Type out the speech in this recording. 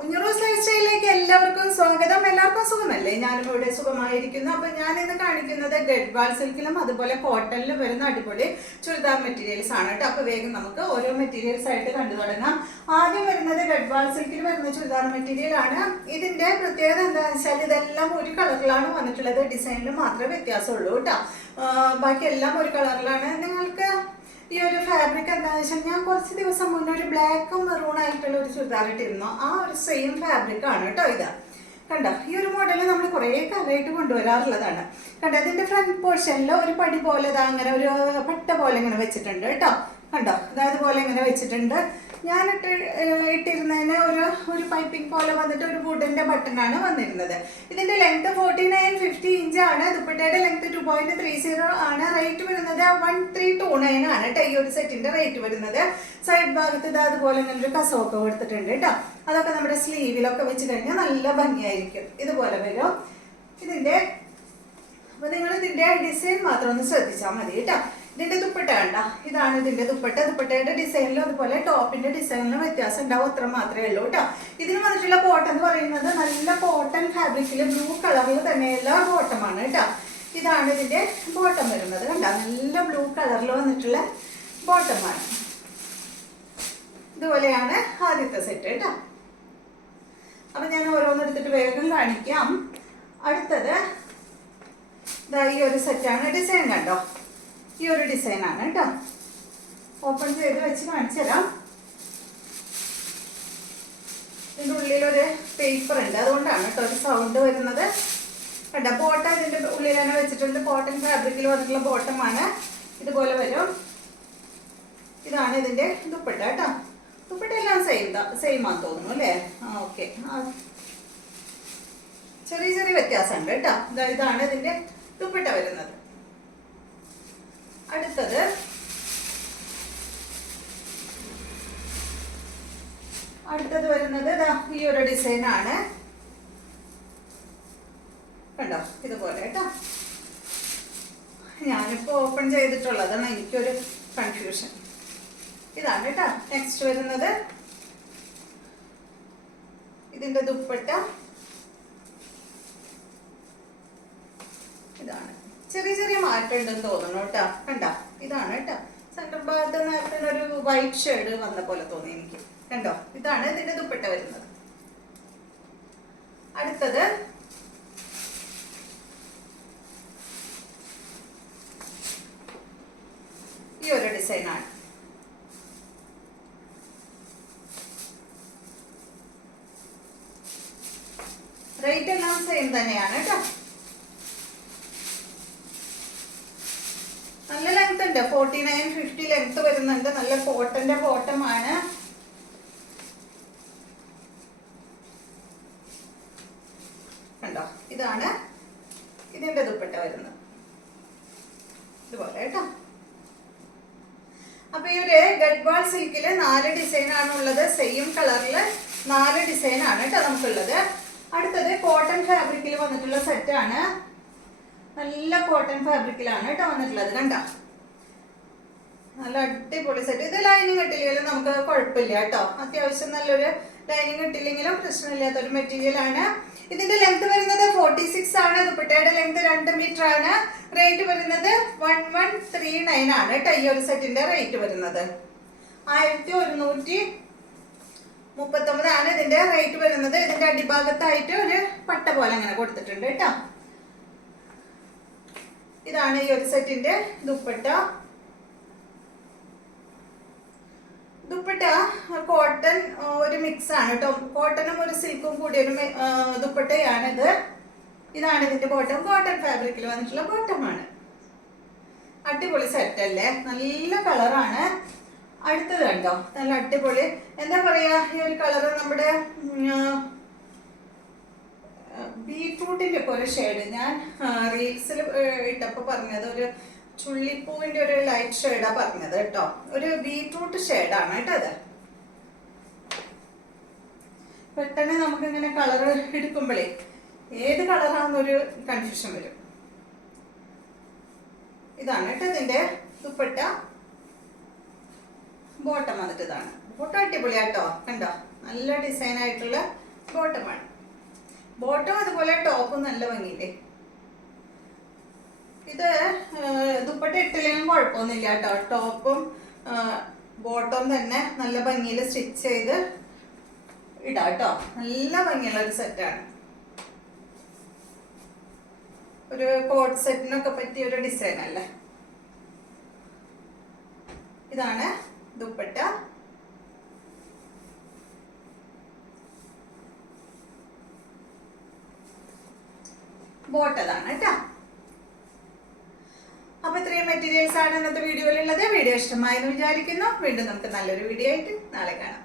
ന്യൂറോസ് life സ്റ്റൈലിലേക്ക് എല്ലാവർക്കും സ്വാഗതം. എല്ലാവർക്കും സുഖമല്ലേ? ഞാനും ഇവിടെ സുഖമായിരിക്കുന്നു. അപ്പൊ ഞാൻ ഇന്ന് കാണിക്കുന്നത് ഗഡ്വാൾ സിൽക്കിലും അതുപോലെ കോട്ടണിലും വരുന്ന അടിപൊളി ചുരിദാർ മെറ്റീരിയൽസ് ആണ് കേട്ടോ. അപ്പൊ വേഗം നമുക്ക് ഓരോ മെറ്റീരിയൽസ് ആയിട്ട് കണ്ടു തുടങ്ങാം. ആദ്യം വരുന്നത് ഗഡ്വാൾ സിൽക്കിൽ വരുന്ന ചുരിദാർ മെറ്റീരിയൽ ആണ്. ഇതിന്റെ പ്രത്യേകത എന്താണെന്ന് വെച്ചാൽ ഇതെല്ലാം ഒരു കളറിലാണ് വന്നിട്ടുള്ളത്. ഡിസൈനിൽ മാത്രമേ വ്യത്യാസമുള്ളൂ കേട്ടോ. ബാക്കി എല്ലാം ഒരു കളറിലാണ്. നിങ്ങൾക്ക് ഈ ഒരു ഫാബ്രിക് എന്താണെന്ന് വെച്ചാൽ ഞാൻ കുറച്ച് ദിവസം മുന്നേ ഒരു ബ്ലാക്കും മെറൂൺ ആയിട്ടുള്ള ഒരു ചുരിദാർ ഇട്ടിരുന്നു. ആ ഒരു സെയിം ഫാബ്രിക് ആണ് കേട്ടോ ഇത്. കണ്ടോ, ഈ ഒരു മോഡൽ നമ്മൾ കുറേ കാലമായിട്ട് കൊണ്ടുവരാറുള്ളതാണ്. കണ്ടോ, അതിന്റെ ഫ്രണ്ട് പോർഷനിൽ ഒരു പടി പോലെ അങ്ങനെ ഒരു പട്ട പോലെ ഇങ്ങനെ വെച്ചിട്ടുണ്ട് കേട്ടോ. കണ്ടോ, അതായത് പോലെ ഇങ്ങനെ വെച്ചിട്ടുണ്ട്. ഞാൻ ഇട്ടിരുന്നതിന് ഒരു പൈപ്പിംഗ് പോലെ വന്നിട്ട് ഒരു വുഡന്റെ ബട്ടണാണ് വന്നിരുന്നത്. ഇതിന്റെ ലെങ്ത് 49-50 ഇഞ്ചാണ്. ദുപ്പട്ടയുടെ ലെങ്ത് 2.30 ആണ്. റേറ്റ് വരുന്നത് 1329 ആണ് കേട്ടോ. ഈ ഒരു സെറ്റിന്റെ റേറ്റ് വരുന്നത്. സൈഡ് ഭാഗത്ത് ഇത് അതുപോലെ ഇങ്ങനെ ഒരു കസവൊക്കെ കൊടുത്തിട്ടുണ്ട് കേട്ടോ. അതൊക്കെ നമ്മുടെ സ്ലീവിലൊക്കെ വെച്ച് കഴിഞ്ഞാൽ നല്ല ഭംഗിയായിരിക്കും. ഇതുപോലെ വരും ഇതിന്റെ. അപ്പൊ നിങ്ങൾ ഇതിന്റെ ഡിസൈൻ മാത്രം ഒന്ന് ശ്രദ്ധിച്ചാൽ മതി കേട്ടോ. ഇതിന്റെ ദുപ്പട്ട കണ്ട, ഇതാണ് ഇതിന്റെ ദുപ്പട്ട. ദുപ്പട്ടയുടെ ഡിസൈനിലും അതുപോലെ ടോപ്പിന്റെ ഡിസൈനിലും വ്യത്യാസം ഉണ്ടാവും, അത്ര മാത്രമേ ഉള്ളൂ കേട്ടോ. ഇതിന് വന്നിട്ടുള്ള കോട്ടൺ എന്ന് പറയുന്നത് നല്ല കോട്ടൺ ഫാബ്രിക്കില് ബ്ലൂ കളറിൽ തന്നെയുള്ള ബോട്ടമാണ് കേട്ടോ. ഇതാണ് ഇതിന്റെ ബോട്ടം വരുന്നത്. കണ്ട, നല്ല ബ്ലൂ കളറിൽ വന്നിട്ടുള്ള ബോട്ടമാണ്. ഇതുപോലെയാണ് ആദ്യത്തെ സെറ്റ് കേട്ടോ. അപ്പൊ ഞാൻ ഓരോന്നെടുത്തിട്ട് വേഗം കാണിക്കാം. അടുത്തത് ഈ ഒരു സെറ്റാണ്. ഡിസൈൻ കണ്ടോ, ഈ ഒരു ഡിസൈനാണ് കേട്ടോ. ഓപ്പൺ ചെയ്ത് വെച്ച് കാണിച്ചു തരാം. ഇതിൻ്റെ ഉള്ളിലൊരു പേപ്പർ ഉണ്ട്, അതുകൊണ്ടാണ് കേട്ടോ ഒരു സൗണ്ട് വരുന്നത്. കണ്ടോ, ബോട്ടം ഇതിൻ്റെ ഉള്ളിൽ തന്നെ വെച്ചിട്ടുണ്ട്. കോട്ടൺ ഫാബ്രിക്കിൽ വന്നിട്ടുള്ള ബോട്ടമാണ്. ഇതുപോലെ വരും. ഇതാണ് ഇതിൻ്റെ ദുപ്പട്ട കേട്ടോ. ദുപ്പട്ട എല്ലാം സെയിം ആണെന്ന് തോന്നുന്നു അല്ലേ? ഓക്കെ, ചെറിയ ചെറിയ വ്യത്യാസമുണ്ട് കേട്ടോ. ഇതാണ് ഇതിൻ്റെ ദുപ്പട്ട വരുന്നത്. അടുത്തത് വരുന്നത് ഈ ഒരു ഡിസൈൻ ആണ്. കണ്ടോ, ഇതുപോലെ കേട്ടോ. ഞാനിപ്പോ ഓപ്പൺ ചെയ്തിട്ടുള്ളതാണ്, എനിക്കൊരു കൺഫ്യൂഷൻ. ഇതാണ് കേട്ടോ. നെക്സ്റ്റ് വരുന്നത് ഇതിന്റെ ദുപ്പട്ട. ഇതാണ്. ചെറിയ ചെറിയ മാറ്റം ഉണ്ടെന്ന് തോന്നുന്നു കേട്ടോ. കണ്ടോ, ഇതാണ് കേട്ടോ. സെന്റർ ഭാഗത്ത് നേരത്തെ ഒരു വൈറ്റ് ഷെയ്ഡ് വന്ന പോലെ തോന്നി എനിക്ക്. കണ്ടോ, ഇതാണ് ഇതിന്റെ ദുപ്പട്ട വരുന്നത്. അടുത്തത് ഈ ഒരു ഡിസൈനാണ്. റേറ്റ് എല്ലാം സെയിം തന്നെയാണ് കേട്ടോ. നല്ല ലെങ്ത് ഉണ്ട്, 49-50 ലെങ്ത് വരുന്നുണ്ട്. നല്ല കോട്ടന്റെ ബോട്ടമാണ്. കണ്ടോ, ഇതാണ് ഇതിന്റെ ദുപ്പട്ട വരുന്നത്. ഇതുപോലെ കേട്ടോ. അപ്പൊ ഈ ഒരു ഗഡ്വാൾ സിൽക്കില് 4 ഡിസൈൻ ആണുള്ളത്. സെയിം കളറില് 4 ഡിസൈൻ ആണ് കേട്ടോ നമുക്കുള്ളത്. അടുത്തത് കോട്ടൺ ഫാബ്രിക്കിൽ വന്നിട്ടുള്ള സെറ്റാണ്. നല്ല കോട്ടൺ ഫാബ്രിക്കിലാണ് കേട്ടോ വന്നിട്ടുള്ളത്. കണ്ടോ, നല്ല അടിപൊളി സെറ്റ്. ഇത് ലൈനിങ് ഇട്ടില്ലെങ്കിലും നമുക്ക് കുഴപ്പമില്ല കേട്ടോ. അത്യാവശ്യം നല്ലൊരു ലൈനിങ് ഇട്ടില്ലെങ്കിലും പ്രശ്നമില്ലാത്തൊരു മെറ്റീരിയൽ ആണ്. ഇതിന്റെ ലെങ്ത് വരുന്നത് 46 ആണ്. ദുപ്പട്ടയുടെ ലെങ്ത് 2 മീറ്റർ ആണ്. റേറ്റ് വരുന്നത് 1139 ആണ് കേട്ടോ. ഈ ഒരു സെറ്റിന്റെ റേറ്റ് വരുന്നത് 1139 ആണ് ഇതിന്റെ റേറ്റ് വരുന്നത്. ഇതിന്റെ അടിഭാഗത്തായിട്ട് ഒരു പട്ട പോലെ അങ്ങനെ കൊടുത്തിട്ടുണ്ട് കേട്ടോ. ഇതാണ് ഈ ഒരു സെറ്റിന്റെ ദുപ്പട്ട. ദുപ്പട്ട കോട്ടൺ ഒരു മിക്സ് ആണ് കേട്ടോ. കോട്ടണും ഒരു സിൽക്കും കൂടി ഒരു ദുപ്പട്ടയാണിത്. ഇതാണ് ഇതിന്റെ ബോട്ടം. കോട്ടൺ ഫാബ്രിക്കിൽ വന്നിട്ടുള്ള ബോട്ടമാണ്. അടിപൊളി സെറ്റ് അല്ലേ? നല്ല കളറാണ്. അടുത്തത് കണ്ടോ, നല്ല അടിപൊളി. എന്താ പറയാ, ഈ ഒരു കളറ് നമ്മുടെ ബീട്രൂട്ടിന്റെ ഒക്കെ ഒരു ഷെയ്ഡ്. ഞാൻ റീൽസിൽ ഇട്ടപ്പോ പറഞ്ഞത് ഒരു ചുള്ളിപ്പൂവിന്റെ ഒരു ലൈറ്റ് ഷെയ്ഡാ പറഞ്ഞത് കേട്ടോ. ഒരു ബീട്രൂട്ട് ഷെയ്ഡാണ് കേട്ടോ അത്. പെട്ടെന്ന് നമുക്ക് ഇങ്ങനെ കളർ എടുക്കുമ്പോഴേ ഏത് കളറാണെന്നൊരു കൺഫ്യൂഷൻ വരും. ഇതാണ് കേട്ടോ ഇതിന്റെ ദുപ്പട്ട. ബോട്ടം വന്നിട്ട് ഇതാണ്. ബോട്ടം അടിപൊളിയാട്ടോ. കണ്ടോ, നല്ല ഡിസൈൻ ആയിട്ടുള്ള ബോട്ടമാണ്. ബോട്ടം അതുപോലെ ടോപ്പും നല്ല ഭംഗിയില്ലേ. ഇത് ദുപ്പട്ട ഇട്ടില്ലെങ്കിലും കുഴപ്പമൊന്നുമില്ല കേട്ടോ. ടോപ്പും ബോട്ടം തന്നെ നല്ല ഭംഗിയിൽ സ്റ്റിച്ച് ചെയ്ത് ഇടാം കേട്ടോ. നല്ല ഭംഗിയുള്ള ഒരു സെറ്റാണ്. ഒരു കോട്ട് സെറ്റിനൊക്കെ പറ്റിയ ഒരു ഡിസൈൻ അല്ലേ. ഇതാണ് ദുപ്പട്ട. ബോട്ടതാണ് കേട്ടോ. അപ്പൊ ഇത്രയും മെറ്റീരിയൽസ് ആണ് ഇന്നത്തെ വീഡിയോയിലുള്ളത്. വീഡിയോ ഇഷ്ടമായെന്ന് വിചാരിക്കുന്നു. വീണ്ടും നമുക്ക് നല്ലൊരു വീഡിയോ ആയിട്ട് നാളെ കാണാം.